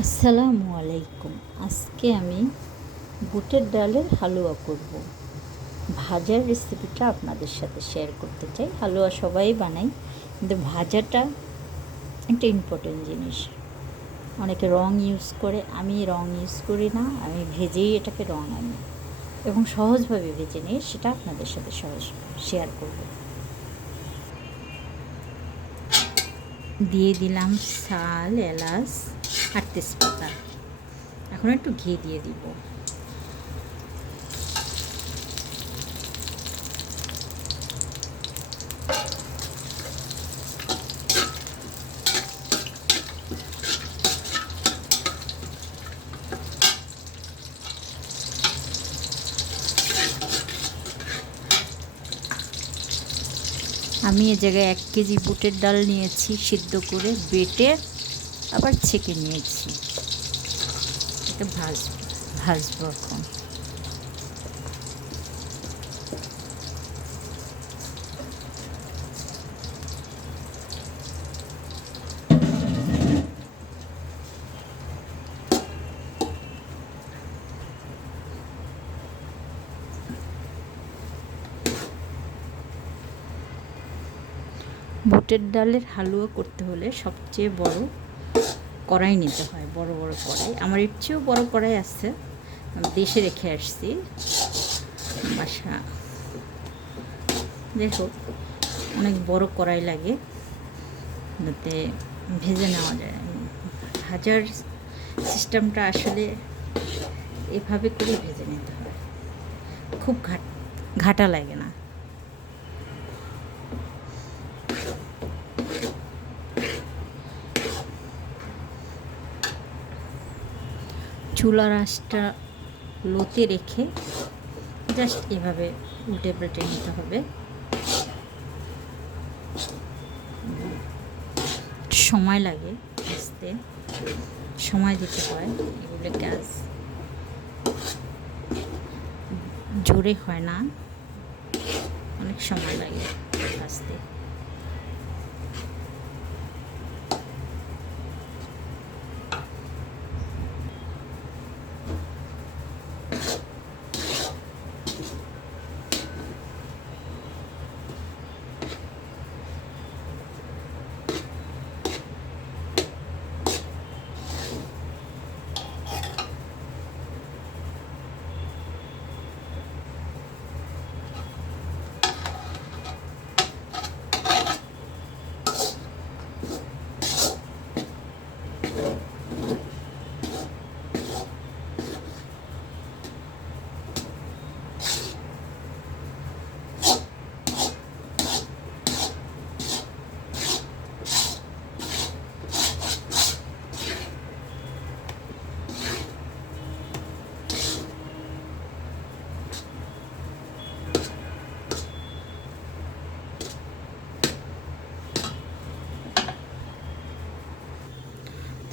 আসসালামু আলাইকুম। আজকে আমি বুটের ডালের হালুয়া করব। ভাজার রেসিপিটা আপনাদের সাথে শেয়ার করতে চাই। হালুয়া সবাই বানাই, কিন্তু ভাজাটা একটা ইম্পর্টেন্ট জিনিস। অনেকে রং ইউজ করে, আমি রং ইউজ করি না, আমি ভেজেই এটাকে রং আনি এবং সহজভাবে ভেজে নিয়ে সেটা আপনাদের সাথে সহজ শেয়ার করব। দিয়ে দিলাম শাল, এলাচ আর তেজপাতা। এখন একটু ঘি দিয়ে দিব। আমি এ জায়গায় 1 কেজি বুটের ডাল নিয়েছি, সিদ্ধ করে বেটে আবার ছেঁকে নিয়েছি। এটা ভাজবো এখন। বুটের ডালের হালুয়া করতে হলে সবচেয়ে বড় কড়াই নিতে হয়, বড় বড় কড়াই। আমার এর চেয়েও বড় কড়াই আছে, আমি দেশে রেখে আসছি বাসা। দেখো, অনেক বড় কড়াই লাগে, যাতে ভেজে নেওয়া যায়। ভাজার সিস্টেমটা আসলে এভাবে করে ভেজে নিতে হয়, খুব ঘাটা লাগে না। চুলার আঁচটা লোতে রেখে জাস্ট এভাবে উল্টে পাল্টে নিতে হবে। সময় লাগে, আসতে সময় দিতে হয়, এগুলো কাজ জোরে হয় না, অনেক সময় লাগে আসতে।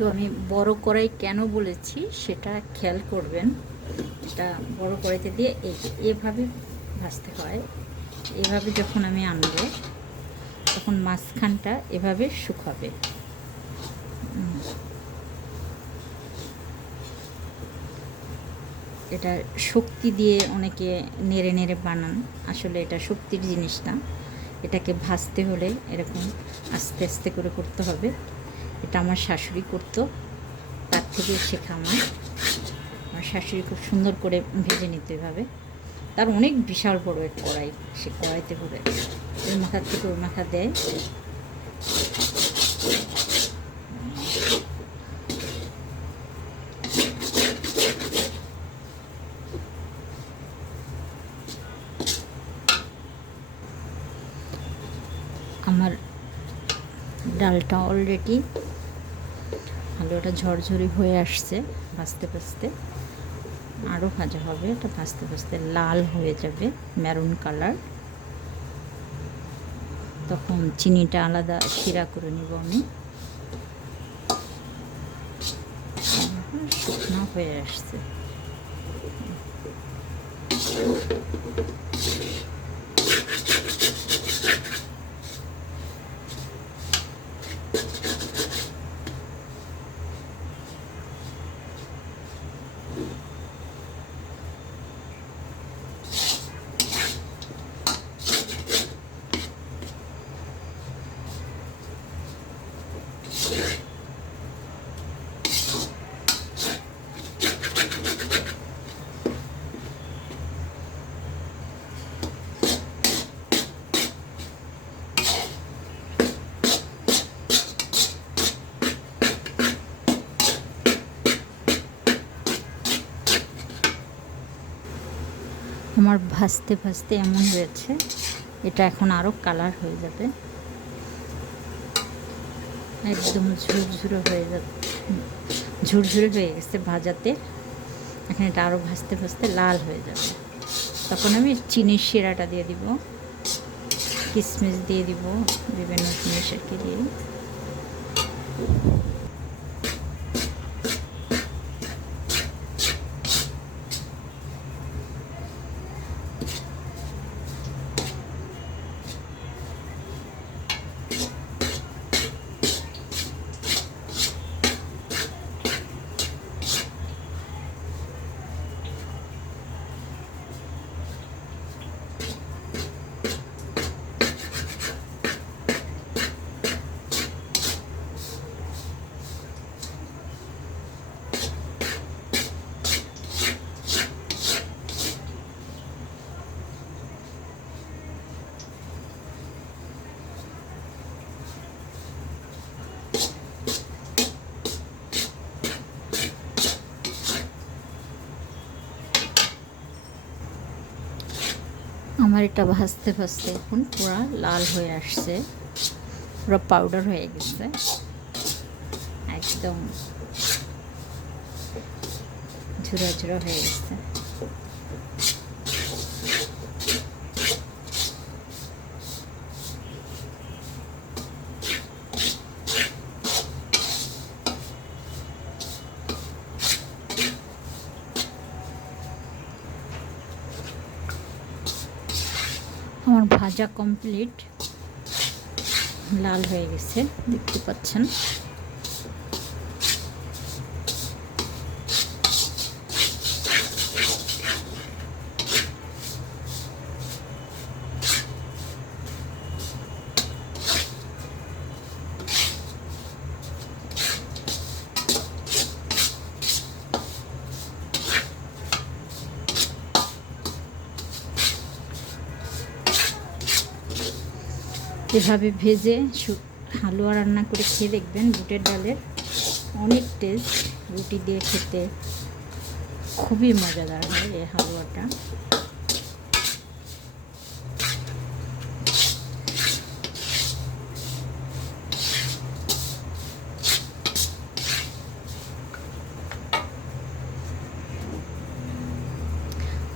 তো আমি বড় কড়াই কেন বলেছি সেটা খেয়াল করবেন। এটা বড় কড়াইতে দিয়ে এভাবে ভাজতে হয়। এভাবে যখন আমি আনবো তখন মাঝখানটা এভাবে শুকাবে। এটা শক্তি দিয়ে অনেকে নেড়ে নেড়ে বানান, আসলে এটা শক্তির জিনিস না। এটাকে ভাজতে হলে এরকম আস্তে আস্তে করে করতে হবে। এটা আমার শাশুড়ি করতো, তার থেকে শেখা আমার শাশুড়ি খুব সুন্দর করে ভেজে নিতে এভাবে। তার অনেক বিশাল বড় এক কড়াই, সে কড়াইতে করে ওই মাথার থেকে ওই মাথা দেয়। আমার ডালটা অলরেডি হালুয়াটা ঝরঝরি হয়ে আসছে। ভাজতে ভাজতে আরও ভাজা হবে, এটা ভাজতে ভাজতে লাল হয়ে যাবে, মেরুন কালার। তখন চিনিটা আলাদা শিরা করে নিব আমি। শুকনো হয়ে আসছে। আমার ভাজতে ভাজতে এমন হয়েছে, এটা এখন আরও কালার হয়ে যাবে, একদম ঝুরঝুরে হয়ে যাবে, ঝুরঝুরে হয়ে গেছে ভাজাতে। এখন এটা আরও ভাজতে ভাজতে লাল হয়ে যাবে। তখন আমি চিনির শিরাটা দিয়ে দিব, কিশমিশ দিয়ে দিব, বিভিন্ন জিনিস আর কি দিয়ে। আমার এটা ভাজতে ভাজতে এখন পুরো লাল হয়ে আসছে, পুরো পাউডার হয়ে গেছে, একদম ঝুরা ঝুরা হয়ে গেছে। আমার ভাজা কমপ্লিট, লাল হয়ে গেছে, দেখতে পাচ্ছেন। এভাবে ভেজে হালুয়া রান্না করে খেয়ে দেখবেন, বুটের ডালের অনেক টেস্ট, রুটি দিয়ে খেতে খুবই মজাদার হয় এই হালুয়াটা।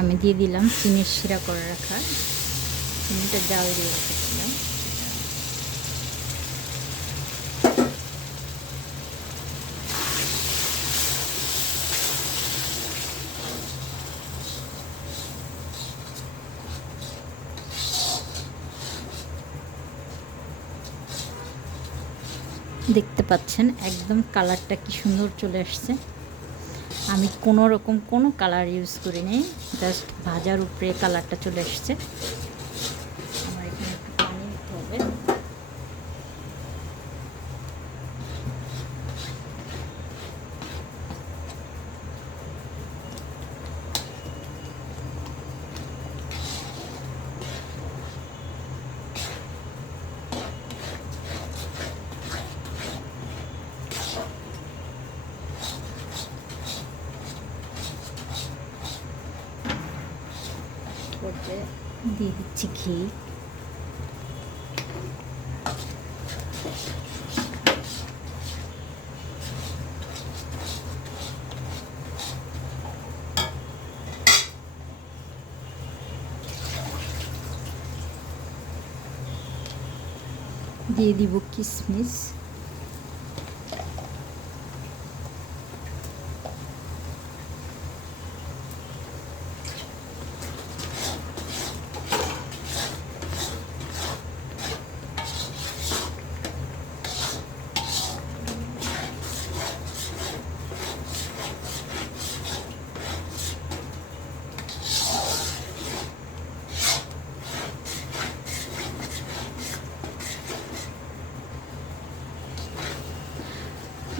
আমি দিয়ে দিলাম চিনির শিরা করে রাখা, চিনিটা জাল দিয়ে রেখেছিলাম। দেখতে পাচ্ছেন একদম কালারটা কি সুন্দর চলে আসছে। আমি কোনো রকম কোনো কালার ইউজ করিনি, জাস্ট ভাজার উপরে কালারটা চলে আসছে। আমার এখানে একটু পানি দিতে হবে। দিয়ে দিচ্ছি ঘি, দিয়ে দিব কিশমিশ,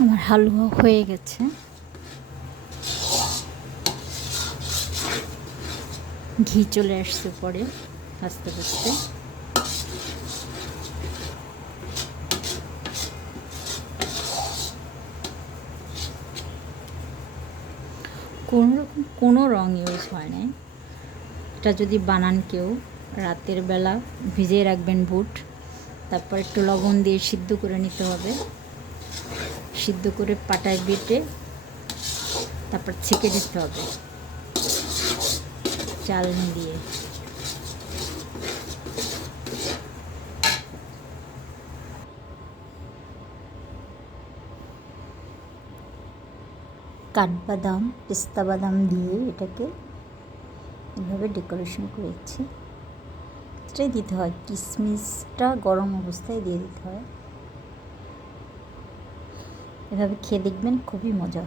আমার হালুয়া হয়ে গেছে। ঘি চলে আসছে পরে আস্তে আস্তে। কোনো রকম কোনো রং ইউজ হয় নাই, বুটটা যদি বানান কেউ, রাতের বেলা ভিজিয়ে রাখবেন বুট, তারপর একটু লবণ দিয়ে সিদ্ধ করে নিতে হবে। সিদ্ধ করে পাটায় বেটে তারপর ছেঁকে দিতে হবে চালনি দিয়ে। কাঠবাদাম, পেস্তা বাদাম দিয়ে এটাকে এভাবে ডেকোরেশন করেছি। এটাই দিতে হয়, কিশমিশটা গরম অবস্থায় দিয়ে দিতে হয়। এভাবে খেয়ে দেখবেন, খুবই মজা।